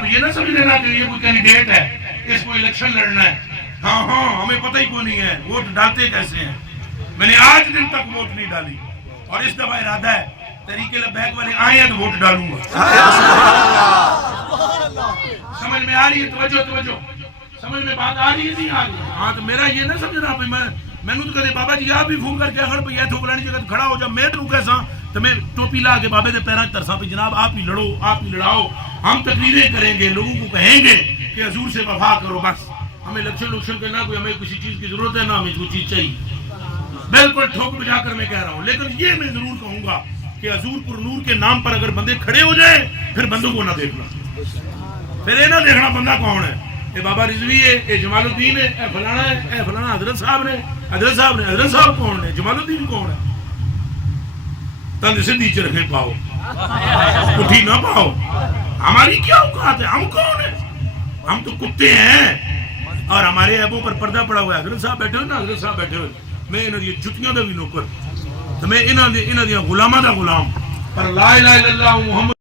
اب یہ نہ سمجھ لینا کہ یہ کوئی کینڈیڈیٹ ہے، اس کو الیکشن لڑنا ہے. ہاں ہمیں پتہ ہی کوئی نہیں ہے ووٹ ڈالتے کیسے ہیں. میں نے آج دن تک ووٹ نہیں ڈالی، اور اس دفعہ ارادہ ہے تحریک لبیک والے آئے ہیں تو ووٹ ڈالوں گا. سمجھ میں آ رہی ہے؟ توجہ سمجھ میں بات آ رہی ہے؟ نہیں آ رہی؟ ہاں تو میرا یہ نہ سمجھنا پہ میں تو کہتے بابا جی آپ بھی فون کر کے اگر یہ تھوکلانی جگہ کھڑا ہو جا میں تو کیسا تو میں ٹوپی لا کے بابے دے پیران ترساں پہ جناب آپ ہی لڑو، آپ ہی لڑاؤ. ہم تقریریں کریں گے، لوگوں کو کہیں گے کہ حضور سے وفا کرو. بس ہمیں الیکشن کرنا، کوئی ہمیں کسی چیز کی ضرورت ہے نہ ہمیں کوئی چیز چاہیے. بالکل ٹھوک بجا کر میں کہہ رہا ہوں، لیکن یہ میں ضرور کہوں گا کہ حضور پر نور کے نام پر اگر بندے کھڑے ہو جائیں پھر بندوں کو نہ دیکھنا، پھر یہ نہ دیکھنا بندہ کون ہے. اے بابا رضوی ہے، اے جمال الدین ہے، اے فلانا ہے، اے فلانا حضرت صاحب کون ہے، جمال الدین کون ہے. تند سدھی چرخے پاؤ، پٹھی نہ پاؤ. ہماری کیا اوقات ہے؟ ہم کون ہیں؟ ہم تو کتے ہیں، اور ہمارے عیبوں پر پردہ پڑا ہوا ہے. حضرت صاحب بیٹھے ہوئے نا، حضرت صاحب بیٹھے ہوئے، میں انہوں دی جتیاں دا بھی نوکر، تو میں انہوں دی غلامہ دا غلام. پر لا الہ الا اللہ محمد